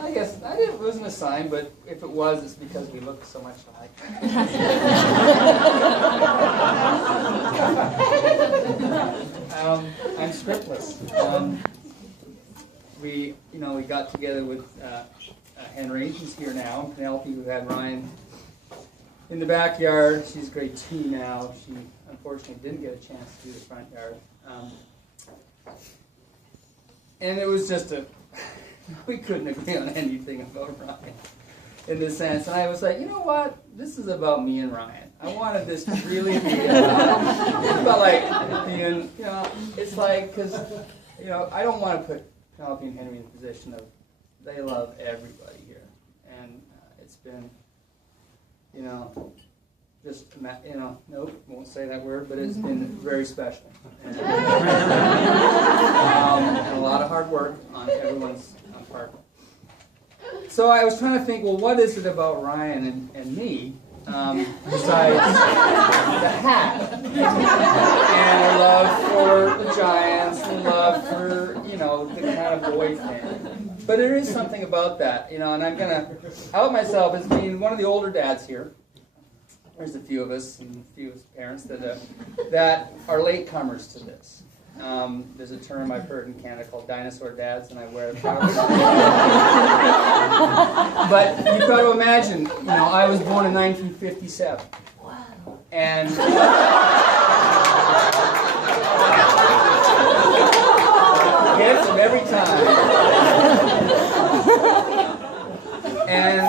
I guess it wasn't a sign, but if it was, it's because we look so much alike. I'm scriptless. We got together with Henry, who's here now, Penelope, who had Ryan in the backyard. She's grade 2 now. She unfortunately didn't get a chance to do the front yard. And it was just we couldn't agree on anything about Ryan in this sense. And I was like, you know what? This is about me and Ryan. I wanted this to really be about like being, it's like, because, I don't want to put Penelope and Henry in the position of they love everybody here. And it's been, just, nope, won't say that word, but it's been very special. And, and a lot of hard work on everyone's part. So I was trying to think, well, what is it about Ryan and me, besides the hat, and a love for the Giants, and a love for, the kind of boy thing. But there is something about that, and I'm going to out myself as being one of the older dads here. There's a few of us and a few parents that are latecomers to this. There's a term I've heard in Canada called dinosaur dads, and I wear it proudly. But you've got to imagine, I was born in 1957. Wow. And gets them every time. And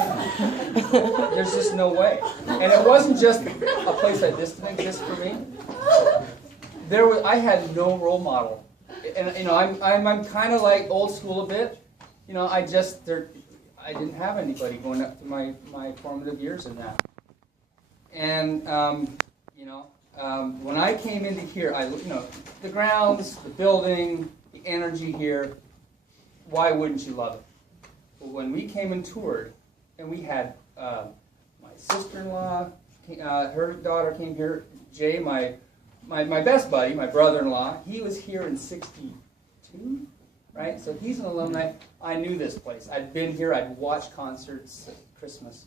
there's just no way. And it wasn't just a place that didn't exist for me. I had no role model, and I'm kind of like old school a bit. I didn't have anybody going up to my formative years in that. And when I came into here, the grounds, the building, the energy here. Why wouldn't you love it? Well, when we came and toured, and we had my sister-in-law, her daughter came here. Jay, my best buddy, my brother-in-law, he was here in '62, right? So he's an alumni. I knew this place. I'd been here. I'd watched concerts at Christmas.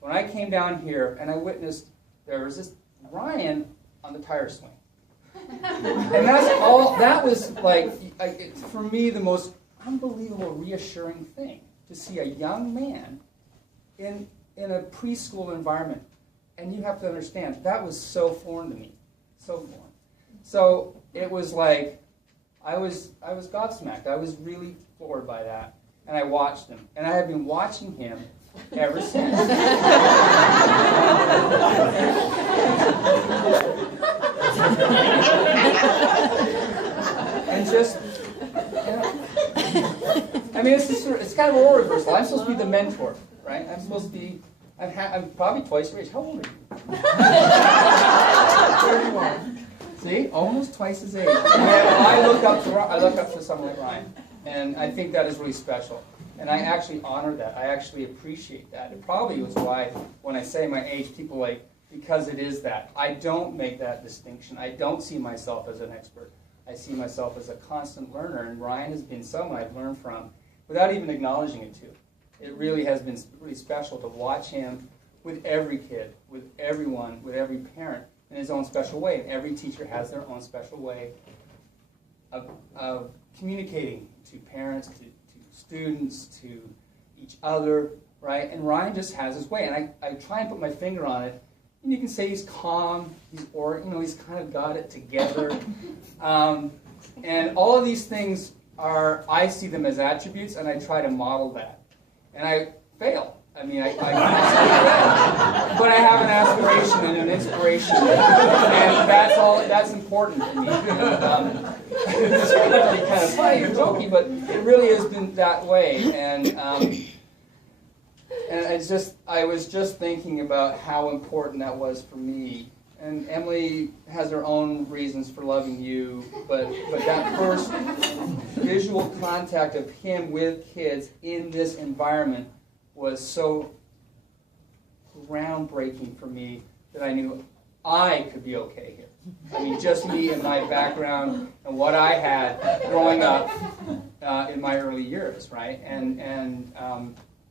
When I came down here and I witnessed there was this Ryan on the tire swing. And that was like, for me, the most unbelievable, reassuring thing to see a young man in a preschool environment. And you have to understand, that was so foreign to me. So foreign. So it was like, I was gobsmacked. I was really floored by that. And I watched him. And I have been watching him ever since. And just, it's kind of a role reversal. I'm supposed to be the mentor, right? I'm supposed to be, I'm probably twice your age. How old are you? 31. See, almost twice his age. I look up to someone like Ryan, and I think that is really special. And I actually honor that. I actually appreciate that. It probably was why when I say my age, people because it is that. I don't make that distinction. I don't see myself as an expert. I see myself as a constant learner, and Ryan has been someone I've learned from without even acknowledging it too. It really has been really special to watch him with every kid, with everyone, with every parent in his own special way. And every teacher has their own special way of communicating to parents, to students, to each other, right? And Ryan just has his way. And I try and put my finger on it. And you can say he's calm, he's kind of got it together. And all of these things I see them as attributes, and I try to model that. And I fail. I mean, I but I have an aspiration and an inspiration, and that's important to me. It's really kind of funny or jokey, but it really has been that way. And I was just thinking about how important that was for me. And Emily has her own reasons for loving you, but that first visual contact of him with kids in this environment was so groundbreaking for me that I knew I could be okay here. I mean, just me and my background and what I had growing up in my early years, right? And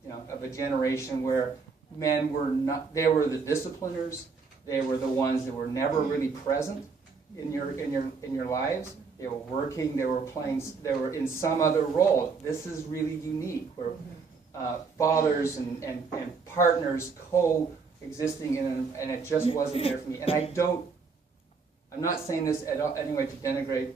you know, of a generation where men were not, they were the discipliners, they were the ones that were never really present in your lives. They were working, they were playing, they were in some other role. This is really unique, where fathers and partners coexisting and it just wasn't there for me. And I'm not saying this anyway to denigrate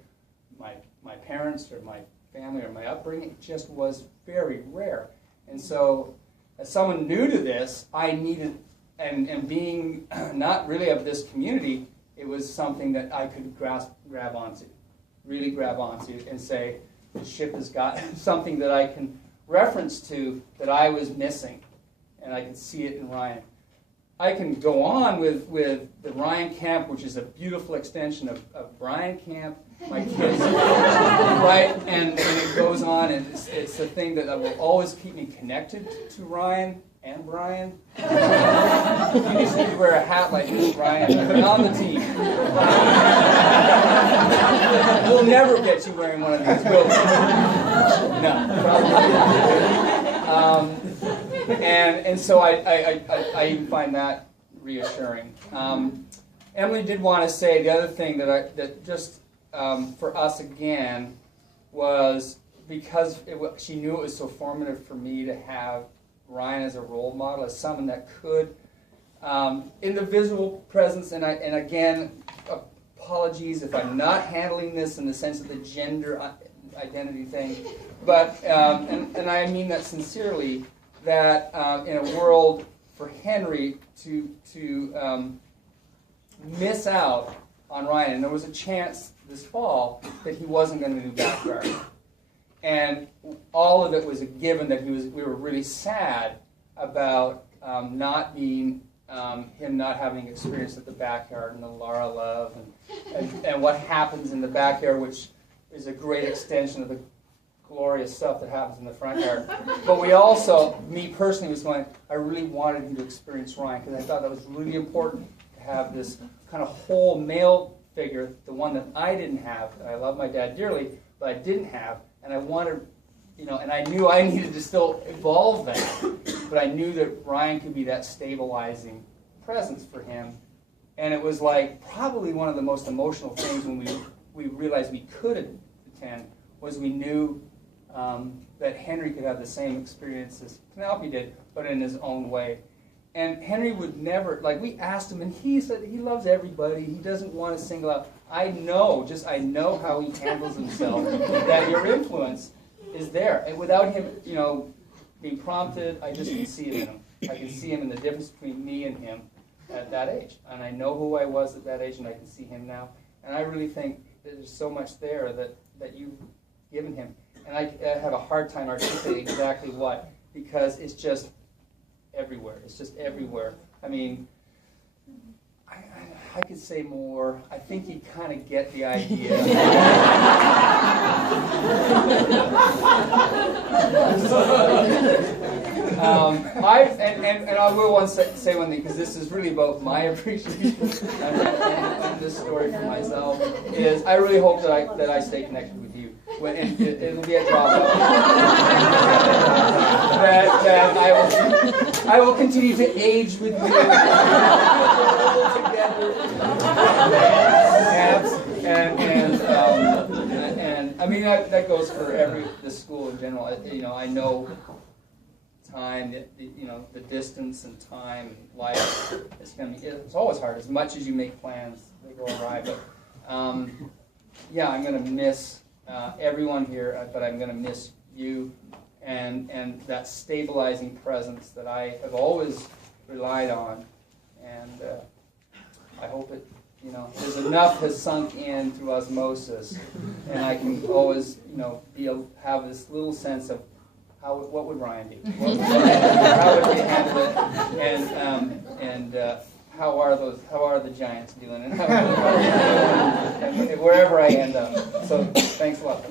my parents or my family or my upbringing. It just was very rare. And so, as someone new to this, I needed, and being not really of this community, it was something that I could grab onto, really grab onto, and say, the ship has got something that I can reference to that I was missing, and I could see it in Ryan. I can go on with the Ryan Camp, which is a beautiful extension of Brian Camp, my kids, right? And it goes on, and it's the thing that will always keep me connected to Ryan and Brian. You just need to wear a hat like this, Brian, and on the team. We'll never get you wearing one of these, will we? No, probably not. And so I even find that reassuring. Emily did want to say the other thing that just for us again was because she knew it was so formative for me to have Ryan as a role model, as someone that could, in the visual presence, and again, apologies if I'm not handling this in the sense of the gender identity thing, but and I mean that sincerely. That in a world for Henry to miss out on Ryan, and there was a chance this fall that he wasn't going to do backyard, and all of it was a given that we were really sad about not being him not having experience at the backyard and the Laura love and what happens in the backyard, which is a great extension of the glorious stuff that happens in the front yard. But we also, me personally, was going, I really wanted him to experience Ryan, because I thought that was really important to have this kind of whole male figure, the one that I didn't have. I love my dad dearly, but I didn't have, and I wanted, you know, and I knew I needed to still evolve that, but I knew that Ryan could be that stabilizing presence for him. And it was like probably one of the most emotional things when we realized we could attend was we knew that Henry could have the same experience as Penelope did, but in his own way. And Henry would never, like, we asked him, and he said he loves everybody. He doesn't want to single out. I know how he handles himself, that your influence is there. And without him, you know, being prompted, I just can see it in him. I can see him in the difference between me and him at that age. And I know who I was at that age, and I can see him now. And I really think there's so much there that you've given him. And I have a hard time articulating exactly what, because it's just everywhere. It's just everywhere. I mean, I could say more. I think you kind of get the idea. And I will say one thing, because this is really about my appreciation and this story for myself, is I really hope that I stay connected with you. It'll be a drop that I will continue to age with you together, and I mean that goes for the school in general. You know, I know time, the distance and time and life. It's always hard. As much as you make plans, they go awry. But yeah, I'm going to miss everyone here, but I'm going to miss you and that stabilizing presence that I have always relied on. And I hope it, there's enough has sunk in through osmosis, and I can always, have this little sense of what would Ryan do? How would they handle it? And how are the Giants doing? And wherever I end up. So thanks a lot.